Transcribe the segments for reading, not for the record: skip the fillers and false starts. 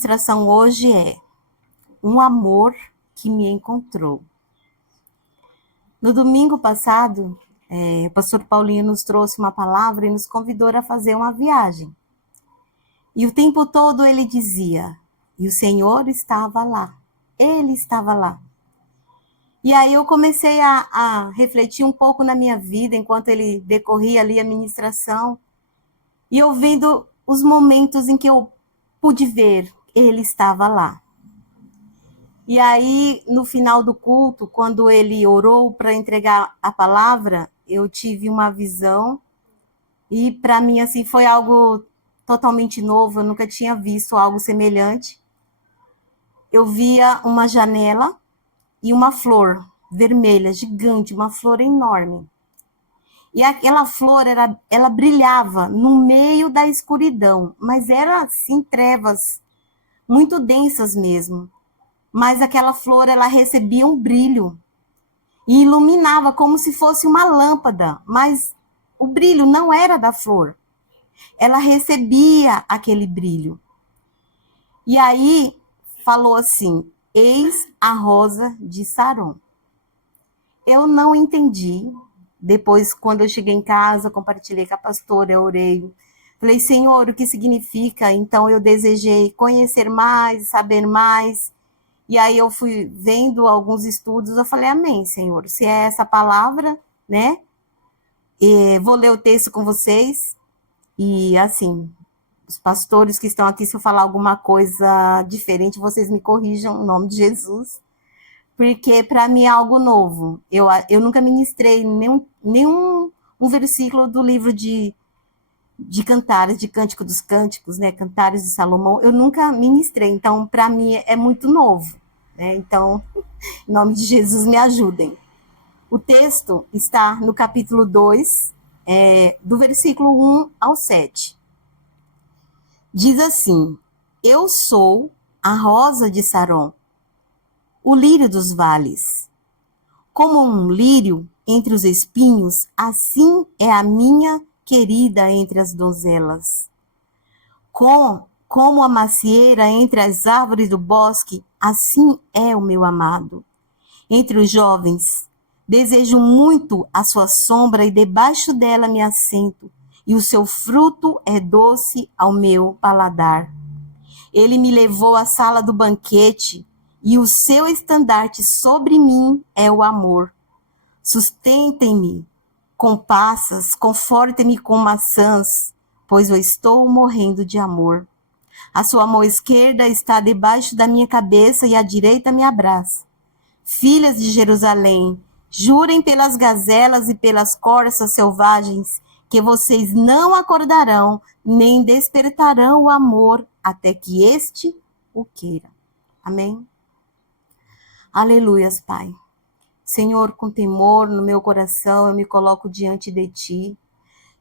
ministração hoje é um amor que me encontrou. No domingo passado, o pastor Paulinho nos trouxe uma palavra e nos convidou a fazer uma viagem. E o tempo todo ele dizia, e o Senhor estava lá, ele estava lá. E aí eu comecei a refletir um pouco na minha vida, enquanto ele decorria ali a ministração, e eu vendo os momentos em que eu pude ver, ele estava lá. E aí, no final do culto, quando ele orou para entregar a palavra, eu tive uma visão, e para mim, assim, foi algo totalmente novo, eu nunca tinha visto algo semelhante. Eu via uma janela e uma flor vermelha, gigante, uma flor enorme. E aquela flor, ela brilhava no meio da escuridão, mas era assim, trevas muito densas mesmo. Mas aquela flor, ela recebia um brilho e iluminava como se fosse uma lâmpada, mas o brilho não era da flor. Ela recebia aquele brilho. E aí falou assim, eis a rosa de Saron. Eu não entendi. Depois, quando eu cheguei em casa, compartilhei com a pastora, eu orei. Falei, Senhor, o que significa? Então eu desejei conhecer mais, saber mais. E aí eu fui vendo alguns estudos, eu falei, amém, Senhor. Se é essa palavra, né? Vou ler o texto com vocês. E assim, os pastores que estão aqui, se eu falar alguma coisa diferente, vocês me corrijam, em nome de Jesus. Porque para mim é algo novo. Eu nunca ministrei nenhum um versículo do livro de Cantares, de Cântico dos Cânticos, né? Cantares de Salomão. Eu nunca ministrei, então para mim é muito novo. Né? Então, em nome de Jesus, me ajudem. O texto está no capítulo 2, do versículo 1 ao 7. Diz assim, eu sou a rosa de Saron, o lírio dos vales. Como um lírio entre os espinhos, assim é a minha querida entre as donzelas. Como a macieira entre as árvores do bosque, assim é o meu amado. Entre os jovens, desejo muito a sua sombra e debaixo dela me assento, e o seu fruto é doce ao meu paladar. Ele me levou à sala do banquete, e o seu estandarte sobre mim é o amor. Sustentem-me com passas, confortem-me com maçãs, pois eu estou morrendo de amor. A sua mão esquerda está debaixo da minha cabeça e a direita me abraça. Filhas de Jerusalém, jurem pelas gazelas e pelas corças selvagens que vocês não acordarão, nem despertarão o amor até que este o queira. Amém? Aleluias, Pai. Senhor, com temor no meu coração, eu me coloco diante de Ti.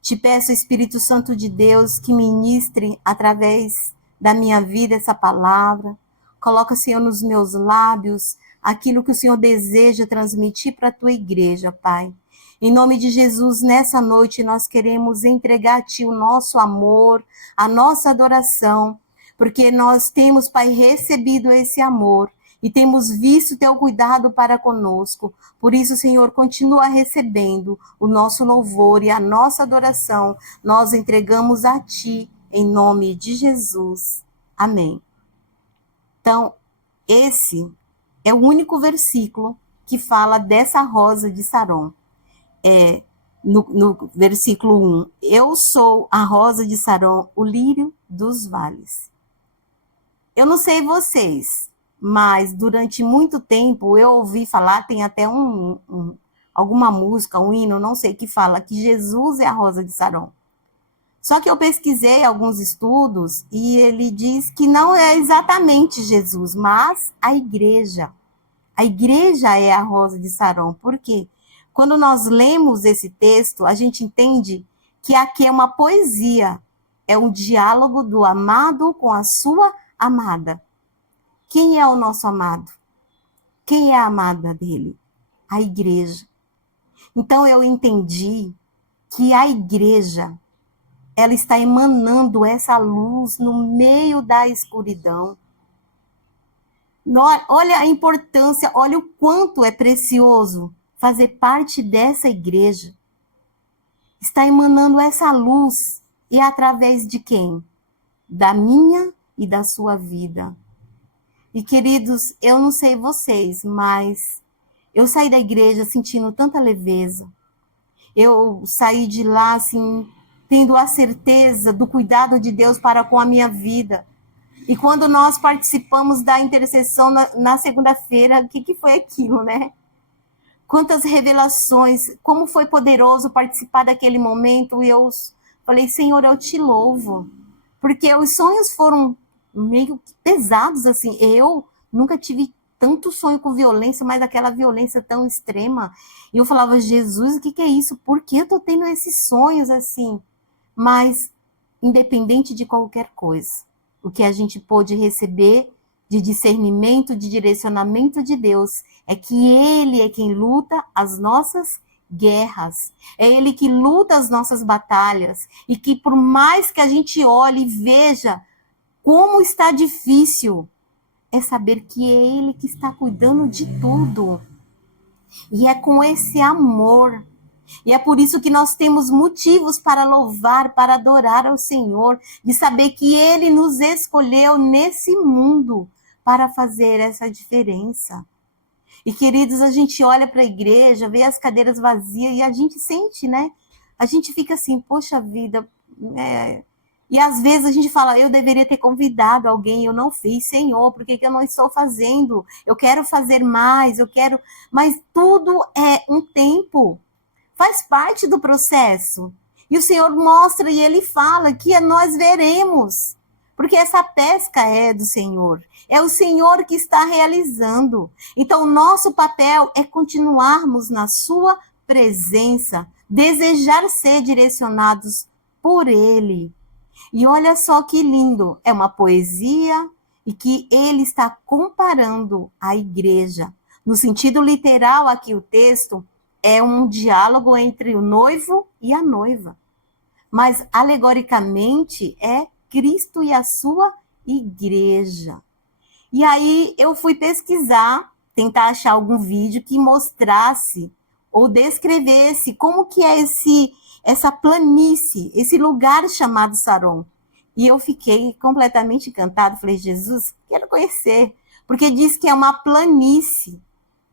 Te peço, Espírito Santo de Deus, que ministre através da minha vida essa palavra. Coloca, Senhor, nos meus lábios aquilo que o Senhor deseja transmitir para a Tua igreja, Pai. Em nome de Jesus, nessa noite nós queremos entregar a Ti o nosso amor, a nossa adoração, porque nós temos, Pai, recebido esse amor e temos visto Teu cuidado para conosco. Por isso, Senhor, continua recebendo o nosso louvor e a nossa adoração. Nós entregamos a Ti, em nome de Jesus. Amém. Então, esse é o único versículo que fala dessa rosa de Saron. No versículo 1, eu sou a rosa de Saron, o lírio dos vales. Eu não sei vocês, mas durante muito tempo eu ouvi falar, tem até alguma música, um hino, não sei, que fala que Jesus é a rosa de Saron. Só que eu pesquisei alguns estudos e ele diz que não é exatamente Jesus, mas a igreja. A igreja é a rosa de Saron. Por quê? Quando nós lemos esse texto, a gente entende que aqui é uma poesia, é um diálogo do amado com a sua amada. Quem é o nosso amado? Quem é a amada dele? A igreja. Então eu entendi que a igreja, ela está emanando essa luz no meio da escuridão. Olha a importância, olha o quanto é precioso fazer parte dessa igreja. Está emanando essa luz. E através de quem? Da minha e da sua vida. E queridos, eu não sei vocês, mas eu saí da igreja sentindo tanta leveza. Eu saí de lá, assim, tendo a certeza do cuidado de Deus para com a minha vida. E quando nós participamos da intercessão na segunda-feira, o que foi aquilo, né? Quantas revelações, como foi poderoso participar daquele momento. E eu falei, Senhor, eu te louvo. Porque os sonhos foram meio pesados, assim. Eu nunca tive tanto sonho com violência, mas aquela violência tão extrema. E eu falava, Jesus, o que é isso? Por que eu tô tendo esses sonhos assim? Mas, independente de qualquer coisa, o que a gente pôde receber de discernimento, de direcionamento de Deus, é que Ele é quem luta as nossas guerras. É Ele que luta as nossas batalhas. E que por mais que a gente olhe e veja como está difícil, é saber que é Ele que está cuidando de tudo. E é com esse amor. E é por isso que nós temos motivos para louvar, para adorar ao Senhor, de saber que Ele nos escolheu nesse mundo para fazer essa diferença. E, queridos, a gente olha para a igreja, vê as cadeiras vazias e a gente sente, né? A gente fica assim, poxa vida. E às vezes a gente fala, eu deveria ter convidado alguém, eu não fiz, Senhor, por que eu não estou fazendo? Eu quero fazer mais, eu quero. Mas tudo é um tempo. Faz parte do processo. E o Senhor mostra e Ele fala que nós veremos. Porque essa pesca é do Senhor. É o Senhor que está realizando. Então, o nosso papel é continuarmos na sua presença, desejar ser direcionados por Ele. E olha só que lindo, é uma poesia e que ele está comparando a igreja. No sentido literal, aqui o texto é um diálogo entre o noivo e a noiva. Mas, alegoricamente, é Cristo e a sua igreja. E aí eu fui pesquisar, tentar achar algum vídeo que mostrasse ou descrevesse como que é essa planície, esse lugar chamado Saron. E eu fiquei completamente encantada. Falei, Jesus, quero conhecer. Porque diz que é uma planície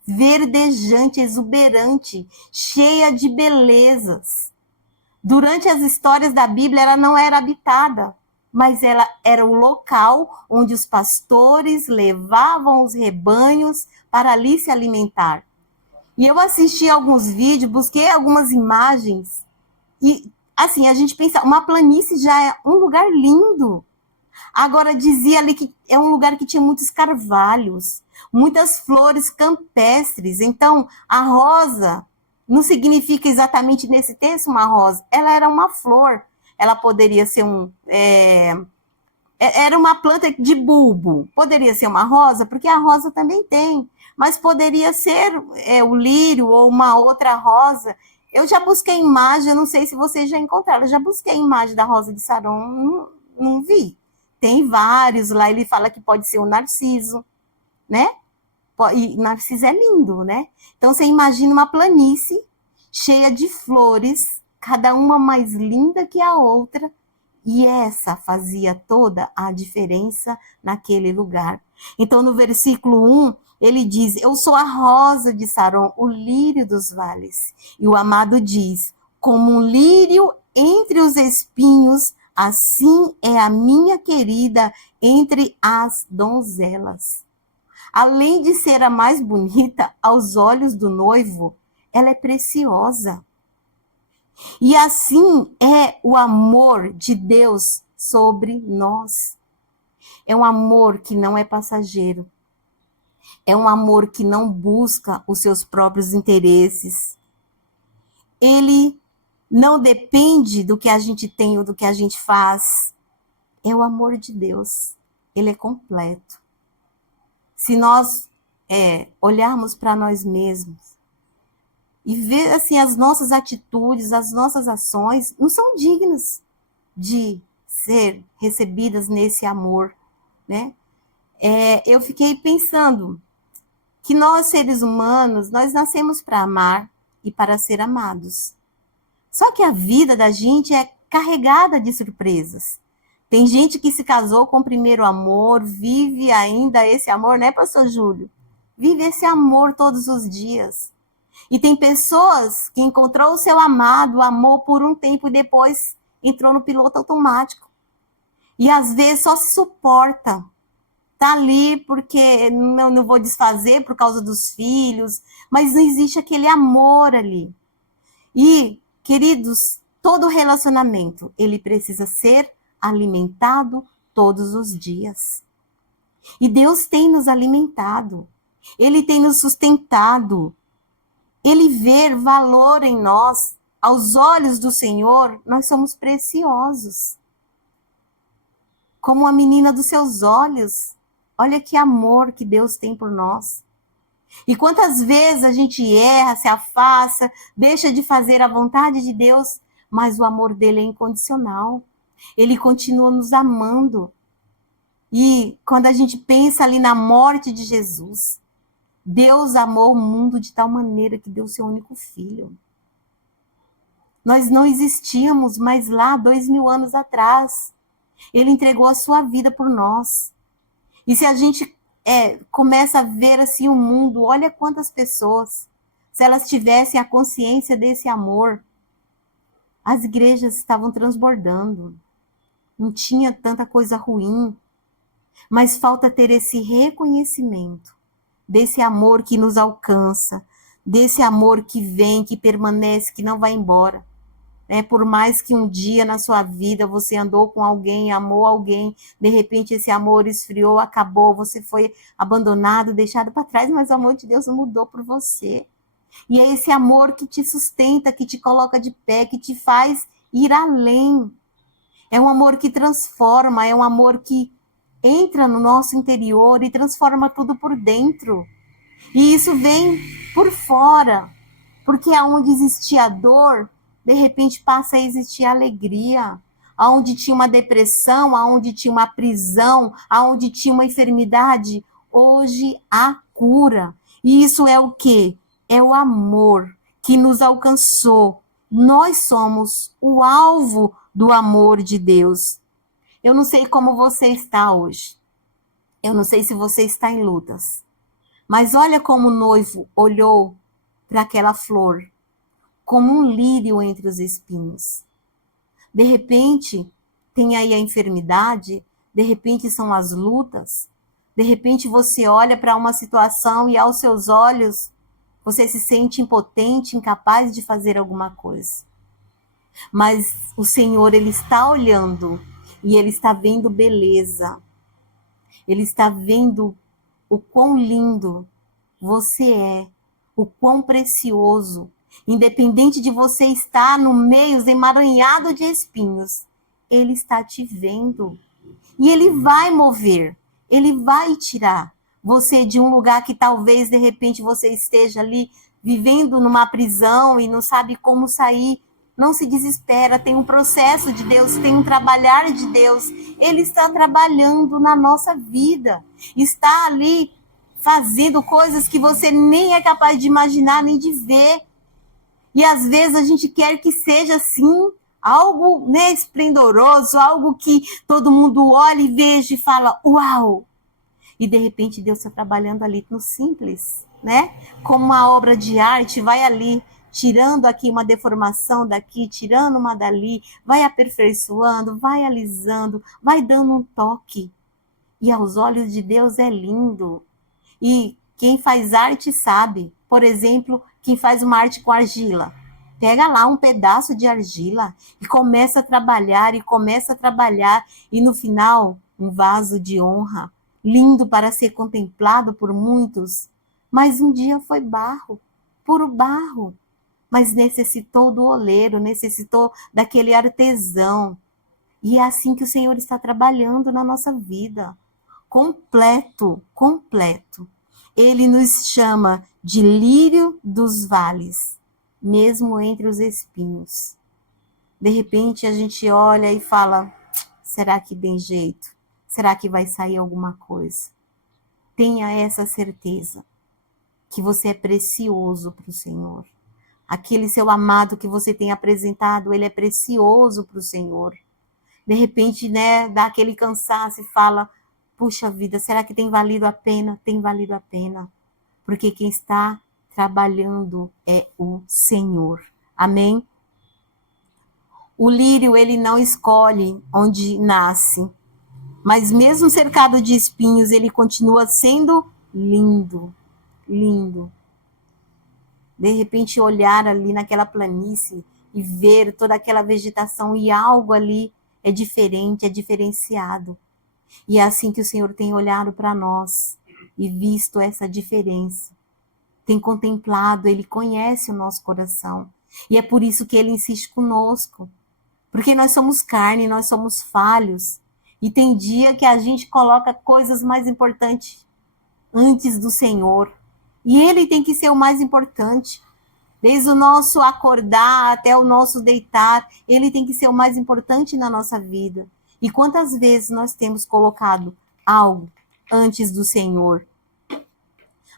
verdejante, exuberante, cheia de belezas. Durante as histórias da Bíblia, ela não era habitada, mas ela era o local onde os pastores levavam os rebanhos para ali se alimentar. E eu assisti alguns vídeos, busquei algumas imagens, e assim, a gente pensa, uma planície já é um lugar lindo. Agora, dizia ali que é um lugar que tinha muitos carvalhos, muitas flores campestres. Então, a rosa não significa exatamente nesse texto uma rosa, ela era uma flor. Ela poderia ser era uma planta de bulbo. Poderia ser uma rosa, porque a rosa também tem. Mas poderia ser o lírio ou uma outra rosa. Eu já busquei imagem, eu não sei se vocês já encontraram, eu já busquei imagem da rosa de Saron, não vi. Tem vários, lá ele fala que pode ser o narciso, né? E narciso é lindo, né? Então você imagina uma planície cheia de flores, cada uma mais linda que a outra, e essa fazia toda a diferença naquele lugar. Então no versículo 1, ele diz, eu sou a rosa de Saron, o lírio dos vales. E o amado diz, como um lírio entre os espinhos, assim é a minha querida entre as donzelas. Além de ser a mais bonita aos olhos do noivo, ela é preciosa. E assim é o amor de Deus sobre nós. É um amor que não é passageiro. É um amor que não busca os seus próprios interesses. Ele não depende do que a gente tem ou do que a gente faz. É o amor de Deus. Ele é completo. Se nós olharmos para nós mesmos e ver assim, as nossas atitudes, as nossas ações, não são dignas de ser recebidas nesse amor, né? Eu fiquei pensando que nós, seres humanos, nós nascemos para amar e para ser amados. Só que a vida da gente é carregada de surpresas. Tem gente que se casou com o primeiro amor, vive ainda esse amor, né, pastor Júlio? Vive esse amor todos os dias. E tem pessoas que encontrou o seu amado, amou por um tempo e depois entrou no piloto automático. E às vezes só se suporta. Tá ali porque não vou desfazer por causa dos filhos, mas não existe aquele amor ali. E, queridos, todo relacionamento, ele precisa ser alimentado todos os dias. E Deus tem nos alimentado. Ele tem nos sustentado. Ele vê valor em nós. Aos olhos do Senhor, nós somos preciosos. Como a menina dos seus olhos. Olha que amor que Deus tem por nós. E quantas vezes a gente erra, se afasta, deixa de fazer a vontade de Deus, mas o amor dele é incondicional. Ele continua nos amando. E quando a gente pensa ali na morte de Jesus, Deus amou o mundo de tal maneira que deu seu único filho. Nós não existíamos, mas lá, 2000 anos atrás, ele entregou a sua vida por nós. E se a gente começa a ver assim o mundo, olha quantas pessoas, se elas tivessem a consciência desse amor, as igrejas estavam transbordando. Não tinha tanta coisa ruim, mas falta ter esse reconhecimento desse amor que nos alcança, desse amor que vem, que permanece, que não vai embora. Por mais que um dia na sua vida você andou com alguém, amou alguém, de repente esse amor esfriou, acabou, você foi abandonado, deixado para trás, mas o amor de Deus não mudou por você. E é esse amor que te sustenta, que te coloca de pé, que te faz ir além. É um amor que transforma, é um amor que entra no nosso interior e transforma tudo por dentro. E isso vem por fora, porque aonde existia dor, de repente passa a existir alegria. Aonde tinha uma depressão, aonde tinha uma prisão, aonde tinha uma enfermidade, hoje há cura. E isso é o quê? É o amor que nos alcançou. Nós somos o alvo do amor de Deus. Eu não sei como você está hoje. Eu não sei se você está em lutas. Mas olha como o noivo olhou para aquela flor, como um lírio entre os espinhos. De repente, tem aí a enfermidade, de repente são as lutas, de repente você olha para uma situação e aos seus olhos você se sente impotente, incapaz de fazer alguma coisa. Mas o Senhor, ele está olhando e ele está vendo beleza. Ele está vendo o quão lindo você é, o quão precioso. Independente de você estar no meio emaranhado de espinhos, ele está te vendo. E ele vai mover, ele vai tirar você de um lugar que talvez de repente você esteja ali vivendo numa prisão e não sabe como sair. Não se desespera, tem um processo de Deus, tem um trabalhar de Deus. Ele está trabalhando na nossa vida, está ali fazendo coisas que você nem é capaz de imaginar, nem de ver. E às vezes a gente quer que seja assim, algo, né, esplendoroso, algo que todo mundo olha e veja e fala, uau! E de repente Deus está trabalhando ali no simples, né? Como uma obra de arte, vai ali, tirando aqui uma deformação daqui, tirando uma dali, vai aperfeiçoando, vai alisando, vai dando um toque. E aos olhos de Deus é lindo. E quem faz arte sabe. Por exemplo, quem faz uma arte com argila. Pega lá um pedaço de argila e começa a trabalhar, e no final, um vaso de honra, lindo para ser contemplado por muitos. Mas um dia foi barro, puro barro. Mas necessitou do oleiro, necessitou daquele artesão. E é assim que o Senhor está trabalhando na nossa vida. Completo, completo. Ele nos chama de lírio dos vales, mesmo entre os espinhos. De repente a gente olha e fala, será que tem jeito? Será que vai sair alguma coisa? tenha essa certeza que você é precioso para o Senhor. Aquele seu amado que você tem apresentado, ele é precioso para o Senhor. De repente, né, dá aquele cansaço e fala, puxa vida, será que tem valido a pena? Tem valido a pena. Porque quem está trabalhando é o Senhor. Amém? O lírio, ele não escolhe onde nasce, mas mesmo cercado de espinhos, ele continua sendo lindo, lindo. De repente, olhar ali naquela planície e ver toda aquela vegetação e algo ali é diferente, é diferenciado. E é assim que o Senhor tem olhado para nós e visto essa diferença. Tem contemplado, Ele conhece o nosso coração. E é por isso que Ele insiste conosco. Porque nós somos carne, nós somos falhos. E tem dia que a gente coloca coisas mais importantes antes do Senhor. E Ele tem que ser o mais importante. Desde o nosso acordar até o nosso deitar, Ele tem que ser o mais importante na nossa vida. E quantas vezes nós temos colocado algo antes do Senhor?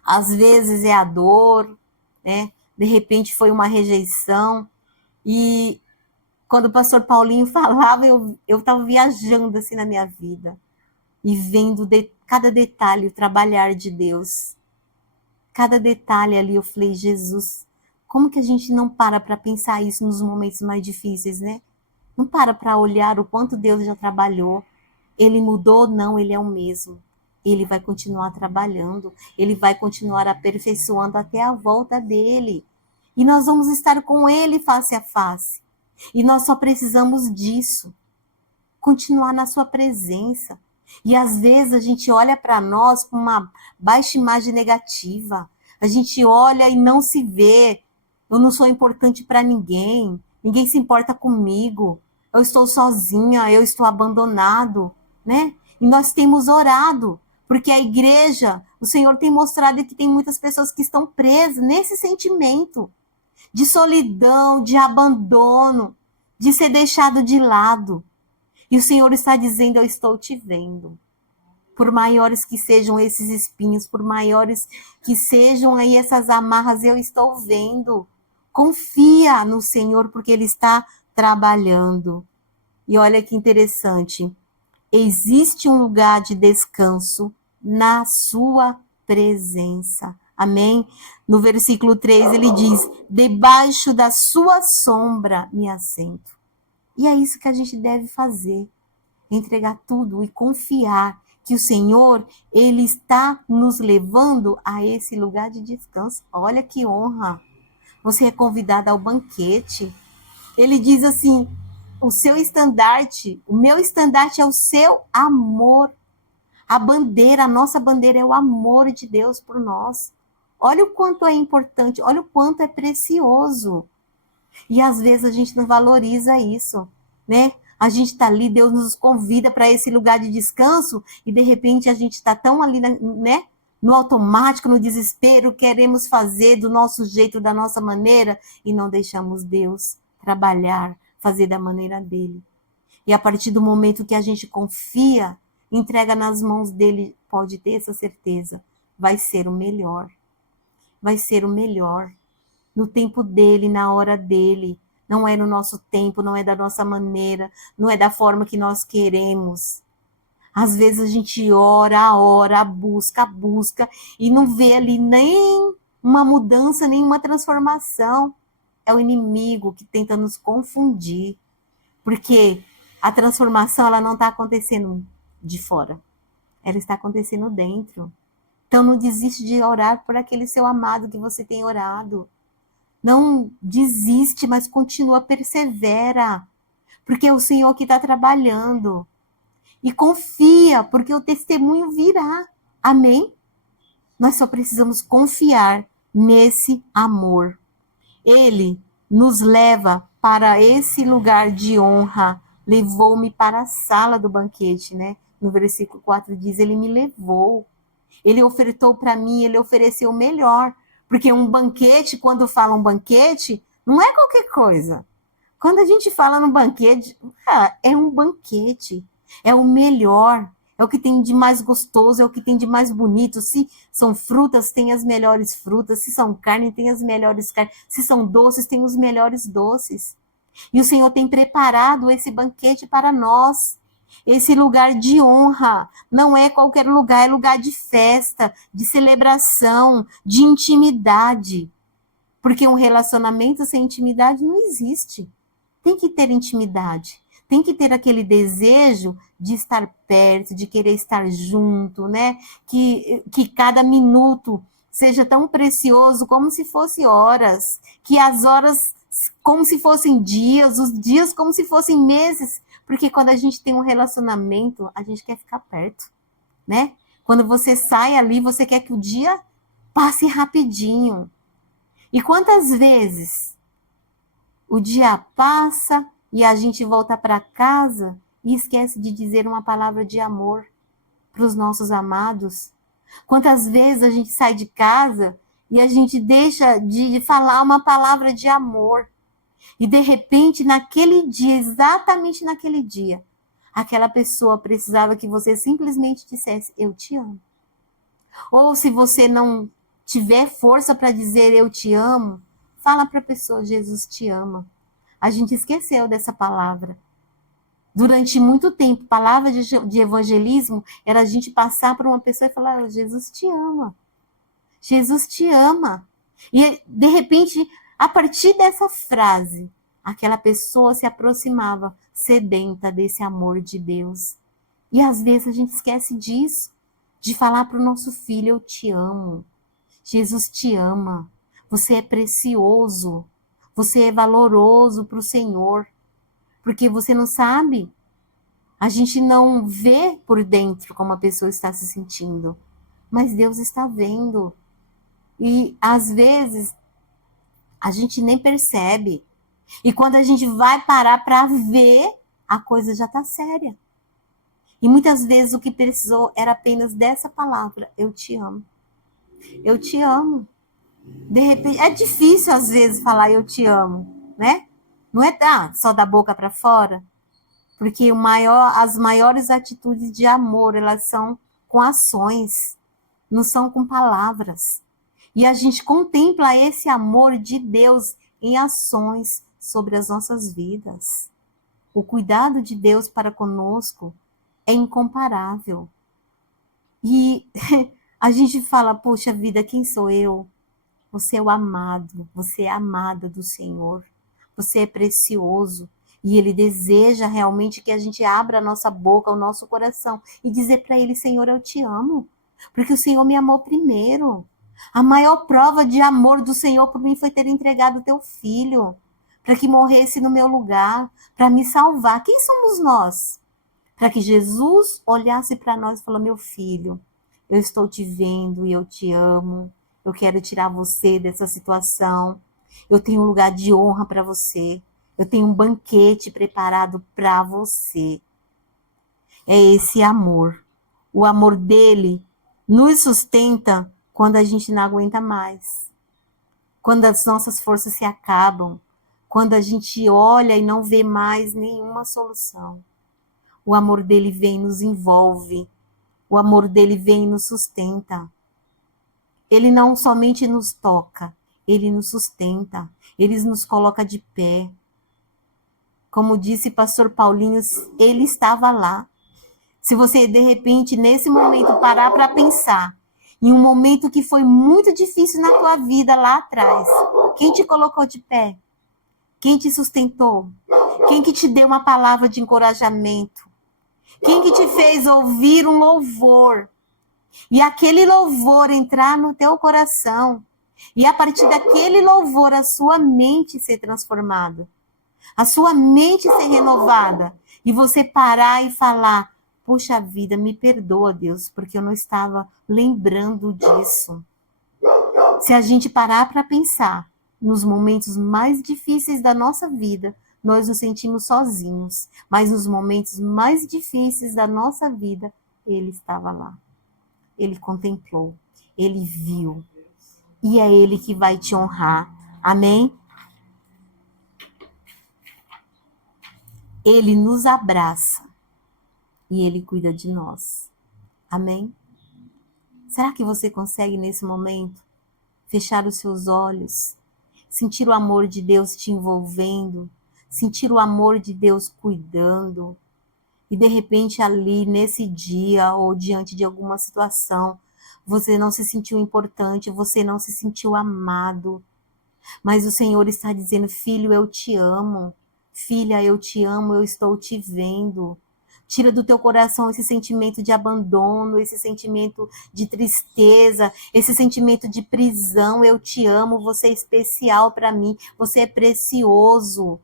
Às vezes é a dor, né? De repente foi uma rejeição. E quando o pastor Paulinho falava, eu estava viajando assim na minha vida e vendo cada detalhe, o trabalhar de Deus. Cada detalhe ali, eu falei, Jesus, como que a gente não para pensar isso nos momentos mais difíceis, né? Não para olhar o quanto Deus já trabalhou. Ele mudou? Não, ele é o mesmo. Ele vai continuar trabalhando, ele vai continuar aperfeiçoando até a volta dele. E nós vamos estar com ele face a face. E nós só precisamos disso. Continuar na sua presença. E às vezes a gente olha para nós com uma baixa imagem negativa. A gente olha e não se vê. Eu não sou importante para ninguém. Ninguém se importa comigo. Eu estou sozinha, eu estou abandonado, né? E nós temos orado, porque a igreja, o Senhor tem mostrado que tem muitas pessoas que estão presas nesse sentimento de solidão, de abandono, de ser deixado de lado. E o Senhor está dizendo, eu estou te vendo. Por maiores que sejam esses espinhos, por maiores que sejam aí essas amarras, eu estou vendo. Confia no Senhor, porque Ele está trabalhando. E olha que interessante. Existe um lugar de descanso na sua presença. Amém? No versículo 3 ele diz, debaixo da sua sombra me assento. E é isso que a gente deve fazer. Entregar tudo e confiar que o Senhor, Ele está nos levando a esse lugar de descanso. Olha que honra. Você é convidado ao banquete. Ele diz assim, o seu estandarte, o meu estandarte é o seu amor. A bandeira, a nossa bandeira é o amor de Deus por nós. Olha o quanto é importante, olha o quanto é precioso. E às vezes a gente não valoriza isso, né? A gente está ali, Deus nos convida para esse lugar de descanso e de repente a gente está tão ali, né? No automático, no desespero, queremos fazer do nosso jeito, da nossa maneira e não deixamos Deus trabalhar, fazer da maneira dele. E a partir do momento que a gente confia, entrega nas mãos dele, pode ter essa certeza, vai ser o melhor. Vai ser o melhor. No tempo dele, na hora dele. Não é no nosso tempo, não é da nossa maneira, não é da forma que nós queremos. Às vezes a gente ora, busca, e não vê ali nem uma mudança, nem uma transformação. É o inimigo que tenta nos confundir. Porque a transformação ela não está acontecendo de fora. Ela está acontecendo dentro. Então não desiste de orar por aquele seu amado que você tem orado. Não desiste, mas continua, persevera. Porque é o Senhor que está trabalhando. E confia, porque o testemunho virá. Amém? Nós só precisamos confiar nesse amor. Ele nos leva para esse lugar de honra. Levou-me para a sala do banquete, né? No versículo 4 diz, ele me levou. Ele ofertou para mim, ele ofereceu o melhor. Porque um banquete, quando fala um banquete, não é qualquer coisa. Quando a gente fala no banquete, é um banquete. É o melhor. é o que tem de mais gostoso, é o que tem de mais bonito. Se são frutas, tem as melhores frutas. Se são carne, tem as melhores carnes. Se são doces, tem os melhores doces. E o Senhor tem preparado esse banquete para nós. Esse lugar de honra não é qualquer lugar, é lugar de festa, de celebração, de intimidade. Porque um relacionamento sem intimidade não existe. Tem que ter intimidade. Tem que ter aquele desejo de estar perto, de querer estar junto, né? Que cada minuto seja tão precioso como se fosse horas, que as horas como se fossem dias, os dias como se fossem meses, porque quando a gente tem um relacionamento, a gente quer ficar perto, né? Quando você sai ali, você quer que o dia passe rapidinho. E quantas vezes o dia passa e a gente volta para casa e esquece de dizer uma palavra de amor para os nossos amados? Quantas vezes a gente sai de casa e a gente deixa de falar uma palavra de amor? E de repente, naquele dia, exatamente naquele dia, aquela pessoa precisava que você simplesmente dissesse, eu te amo. Ou se você não tiver força para dizer eu te amo, fala para a pessoa, Jesus te ama. A gente esqueceu dessa palavra. Durante muito tempo, palavra de evangelismo era a gente passar por uma pessoa e falar, Jesus te ama. Jesus te ama. E, de repente, a partir dessa frase, aquela pessoa se aproximava sedenta desse amor de Deus. E às vezes a gente esquece disso, de falar para o nosso filho, eu te amo. Jesus te ama. Você é precioso. Você é valoroso para o Senhor. Porque você não sabe, a gente não vê por dentro como a pessoa está se sentindo. Mas Deus está vendo. E às vezes a gente nem percebe. E quando a gente vai parar para ver, a coisa já está séria. E muitas vezes o que precisou era apenas dessa palavra, eu te amo. Eu te amo. De repente, é difícil às vezes falar eu te amo, né? Não é só da boca para fora, porque as maiores atitudes de amor, elas são com ações, não são com palavras. E a gente contempla esse amor de Deus em ações sobre as nossas vidas. O cuidado de Deus para conosco é incomparável. E a gente fala, poxa vida, quem sou eu? Você é o amado, você é a amada do Senhor. Você é precioso. E Ele deseja realmente que a gente abra a nossa boca, o nosso coração e dizer para Ele, Senhor, eu te amo. Porque o Senhor me amou primeiro. A maior prova de amor do Senhor por mim foi ter entregado o teu filho para que morresse no meu lugar, para me salvar. Quem somos nós? Para que Jesus olhasse para nós e falasse, meu filho, eu estou te vendo e eu te amo. Eu quero tirar você dessa situação. Eu tenho um lugar de honra para você. Eu tenho um banquete preparado para você. É esse amor. O amor dele nos sustenta quando a gente não aguenta mais. Quando as nossas forças se acabam. Quando a gente olha e não vê mais nenhuma solução. O amor dele vem e nos envolve. O amor dele vem e nos sustenta. Ele não somente nos toca, ele nos sustenta, ele nos coloca de pé. Como disse pastor Paulinho, ele estava lá. Se você, de repente, nesse momento, parar para pensar, em um momento que foi muito difícil na tua vida lá atrás, quem te colocou de pé? Quem te sustentou? Quem que te deu uma palavra de encorajamento? Quem que te fez ouvir um louvor? E aquele louvor entrar no teu coração. E a partir daquele louvor, a sua mente ser transformada. A sua mente ser renovada. E você parar e falar, puxa vida, me perdoa, Deus, porque eu não estava lembrando disso. Se a gente parar para pensar nos momentos mais difíceis da nossa vida, nós nos sentimos sozinhos. Mas nos momentos mais difíceis da nossa vida, Ele estava lá. Ele contemplou, ele viu. E é ele que vai te honrar. Amém? Ele nos abraça. e Ele cuida de nós. Amém? Será que você consegue, nesse momento, fechar os seus olhos, sentir o amor de Deus te envolvendo, sentir o amor de Deus cuidando, e de repente ali, nesse dia, ou diante de alguma situação, você não se sentiu importante, você não se sentiu amado, mas o Senhor está dizendo: filho, eu te amo. Filha, eu te amo, eu estou te vendo. Tira do teu coração esse sentimento de abandono, esse sentimento de tristeza, esse sentimento de prisão. Eu te amo, você é especial para mim, você é precioso.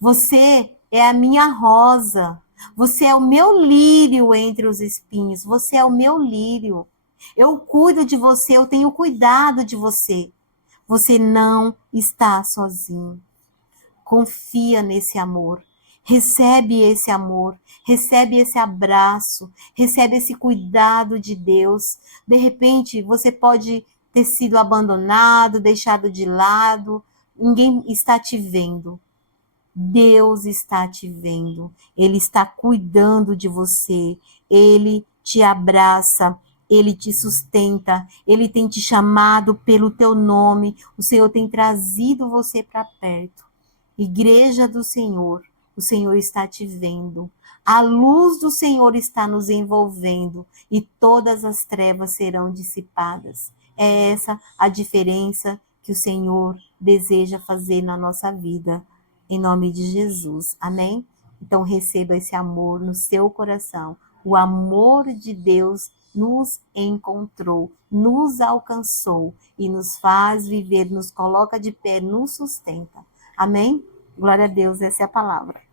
Você é a minha rosa. Você é o meu lírio entre os espinhos. Você é o meu lírio. Eu cuido de você, eu tenho cuidado de você. Você não está sozinho. Confia nesse amor. Recebe esse amor, recebe esse abraço, recebe esse cuidado de Deus. De repente, você pode ter sido abandonado, deixado de lado, ninguém está te vendo. Deus está te vendo, Ele está cuidando de você, Ele te abraça, Ele te sustenta, Ele tem te chamado pelo teu nome, o Senhor tem trazido você para perto. Igreja do Senhor, o Senhor está te vendo, a luz do Senhor está nos envolvendo e todas as trevas serão dissipadas. É essa a diferença que o Senhor deseja fazer na nossa vida. Em nome de Jesus. Amém? Então receba esse amor no seu coração. O amor de Deus nos encontrou, nos alcançou e nos faz viver, nos coloca de pé, nos sustenta. Amém? Glória a Deus, essa é a palavra.